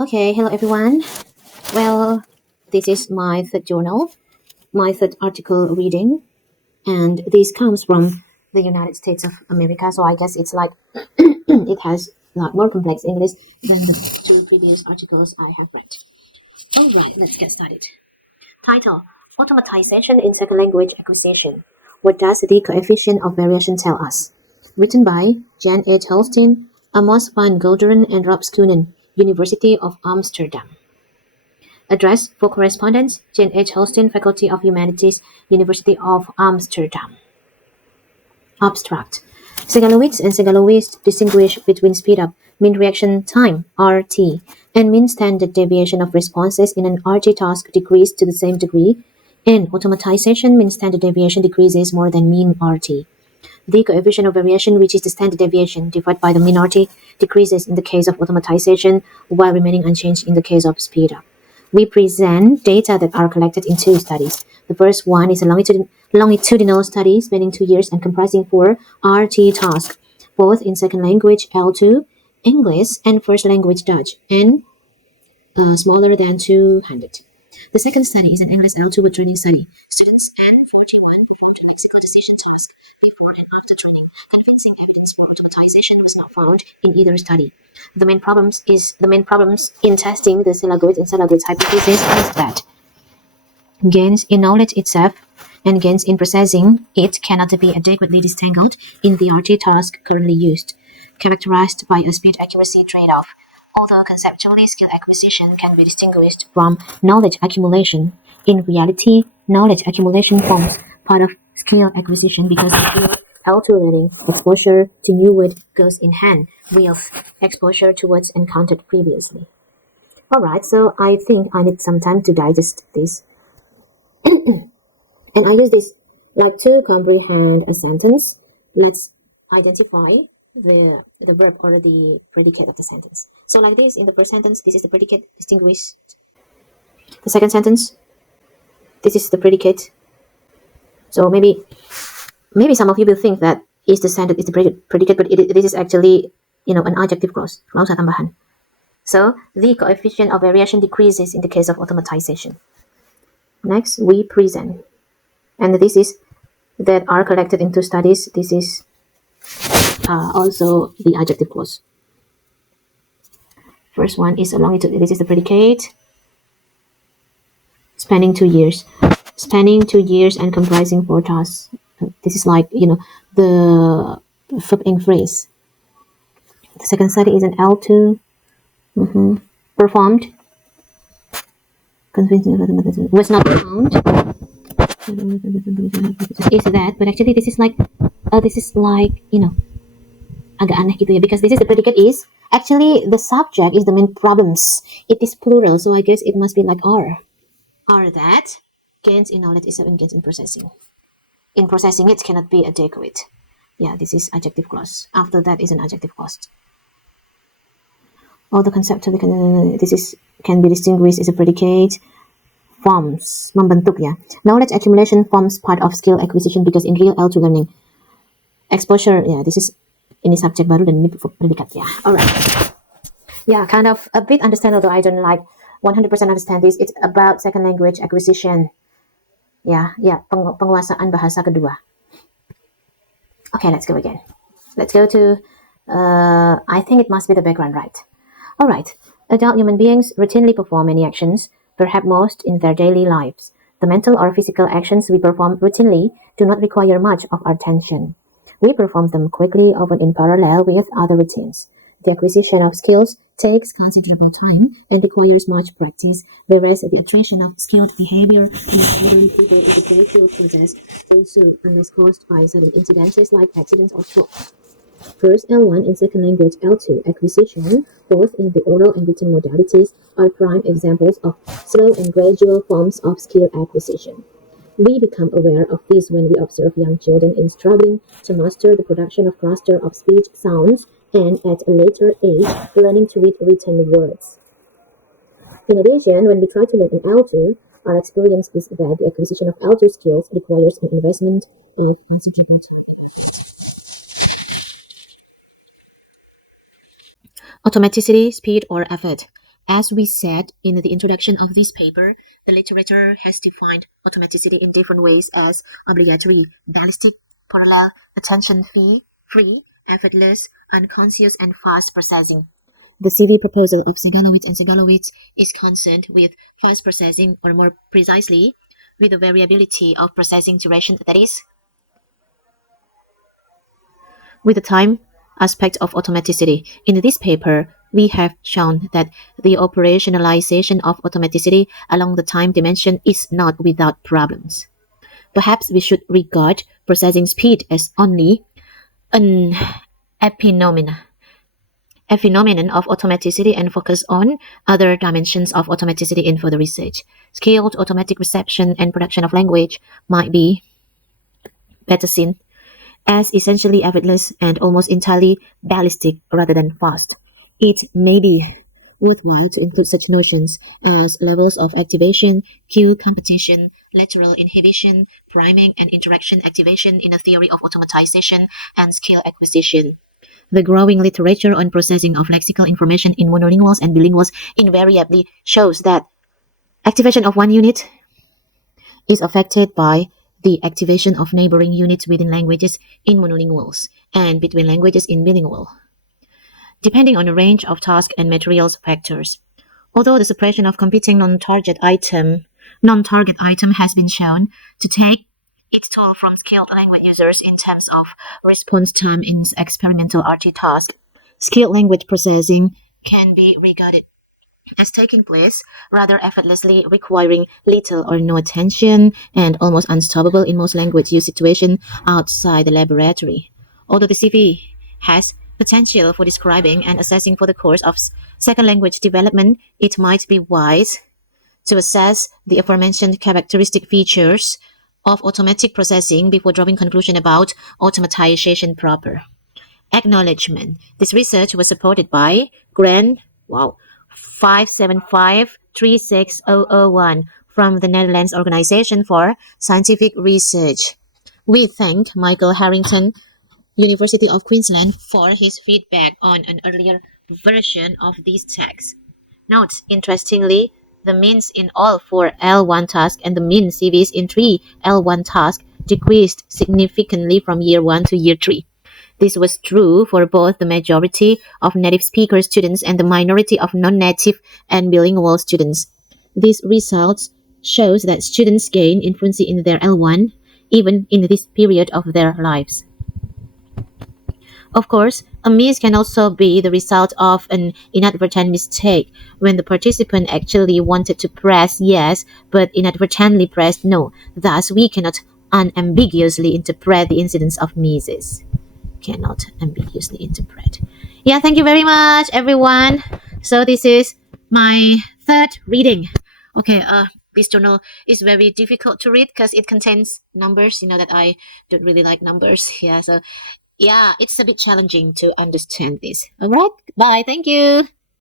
Okay, hello everyone. Well, this is my third journal, my third article reading, and this comes from the United States of America. So I guess it's like it has like more complex English than the two previous articles I have read. All right, let's get started. Title: Automatization in Second Language Acquisition. What does the coefficient of variation tell us? Written by Jan H. Holstein, Amos van Golderen, and Rob Skunen, University of Amsterdam. Address for correspondence: Jan H. Holstein, Faculty of Humanities, University of Amsterdam. Abstract: Segalowids and Segalowids distinguish between speed-up, mean reaction time (RT), and mean standard deviation of responses in an RT task decrease to the same degree. In automatization, mean standard deviation decreases more than mean RT. The coefficient of variation, which is the standard deviation divided by the mean RT, decreases in the case of automatization while remaining unchanged in the case of speed-up. We present data that are collected in two studies. The first one is a longitudinal study spanning 2 years and comprising 4 RT tasks, both in second language L2, English, and first language Dutch, and smaller than 200. The second study is an English L2 with training study. Students N41 performed a lexical decision task before and after training. Convincing evidence for automatization was not found in either study. The main problems in testing the syllagoid and syllagoid hypothesis is that gains in knowledge itself and gains in processing it cannot be adequately disentangled in the RT task currently used, characterized by a speed-accuracy trade-off. Although conceptually skill acquisition can be distinguished from knowledge accumulation, in reality, knowledge accumulation forms part of skill acquisition because skill L2 learning exposure to new word goes in hand with exposure to words encountered previously. Alright, so I think I need some time to digest this. And I use this like to comprehend a sentence. Let's identify the verb or the predicate of the sentence. So like this, in the first sentence, this is the predicate distinguished. The second sentence, this is the predicate. So maybe some of you will think that is the sentence is the predicate, but this is actually an adjective clause, klausa tambahan. So the coefficient of variation decreases in the case of automatization. Next, we present, and this is that are collected into studies. This is also the adjective clause. First one is this is the predicate. Spanning 2 years. Spanning 2 years and comprising 4 tasks. This is like, the verb phrase. The second study is an L2. Performed. Was not performed. Is that, but actually this is like, agak aneh gitu ya, because this is the predicate is, actually the subject is the main problems. It is plural, so I guess it must be like are. Are that gains in knowledge is and gains in processing. In processing it cannot be adequate. Yeah, this is adjective clause. After that is an adjective clause. All the conceptually can be distinguished as a predicate. Forms membentuk ya. Knowledge accumulation forms part of skill acquisition because in real L2 learning exposure, yeah, this is ini subjek baru dan ini predikat ya. Alright. Yeah, kind of a bit understand, although I don't like 100% understand this. It's about second language acquisition. Yeah, penguasaan bahasa kedua. Okay, let's go again. Let's go to, I think it must be the background, right? Alright, adult human beings routinely perform many actions, perhaps most in their daily lives. The mental or physical actions we perform routinely do not require much of our attention. We perform them quickly, often in parallel with other routines. The acquisition of skills takes considerable time and requires much practice, whereas the attrition of skilled behavior in elderly people is a gradual process, also unless caused by sudden incidences like accidents or strokes. First L1 and second language L2 acquisition, both in the oral and written modalities, are prime examples of slow and gradual forms of skill acquisition. We become aware of this when we observe young children in struggling to master the production of cluster of speech sounds and at a later age learning to read written words. In addition, when we try to learn an L2, our experience is that the acquisition of L2 skills requires an investment of considerable time. Automaticity, speed, or effort. As we said in the introduction of this paper, the literature has defined automaticity in different ways as obligatory, ballistic, parallel, attention-free, effortless, unconscious, and fast processing. The CV proposal of Segalowitz and Segalowitz is concerned with fast processing, or more precisely, with the variability of processing duration, that is, with the time aspect of automaticity. In this paper, we have shown that the operationalization of automaticity along the time dimension is not without problems. Perhaps we should regard processing speed as only an epiphenomenon of automaticity and focus on other dimensions of automaticity in further research. Skilled automatic reception and production of language might be better seen as essentially effortless and almost entirely ballistic rather than fast. It may be worthwhile to include such notions as levels of activation, cue competition, lateral inhibition, priming, and interaction activation in a theory of automatization and skill acquisition. The growing literature on processing of lexical information in monolinguals and bilinguals invariably shows that activation of one unit is affected by the activation of neighboring units within languages in monolinguals and between languages in bilingual, depending on a range of task and materials factors. Although the suppression of competing non-target item has been shown to take its toll from skilled language users in terms of response time in experimental RT tasks, skilled language processing can be regarded as taking place rather effortlessly, requiring little or no attention, and almost unstoppable in most language use situations outside the laboratory. Although the CV has potential for describing and assessing for the course of second language development, it might be wise to assess the aforementioned characteristic features of automatic processing before drawing conclusion about automatization proper. Acknowledgement. This research was supported by Grant 575-36001 from the Netherlands Organization for Scientific Research. We thank Michael Harrington, University of Queensland, for his feedback on an earlier version of these texts. Note, interestingly, the means in all 4 L1 tasks and the mean CVs in 3 L1 tasks decreased significantly from year 1 to year 3. This was true for both the majority of native speaker students and the minority of non-native and bilingual students. These results shows that students gain fluency in their L1 even in this period of their lives. Of course, a miss can also be the result of an inadvertent mistake when the participant actually wanted to press yes but inadvertently pressed no. Thus, we cannot unambiguously interpret the incidence of misses. Cannot ambiguously interpret. Yeah, thank you very much, everyone. So this is my third reading. Okay, this journal is very difficult to read because it contains numbers. You know that I don't really like numbers. Yeah, so yeah, it's a bit challenging to understand this. All right, bye. Thank you.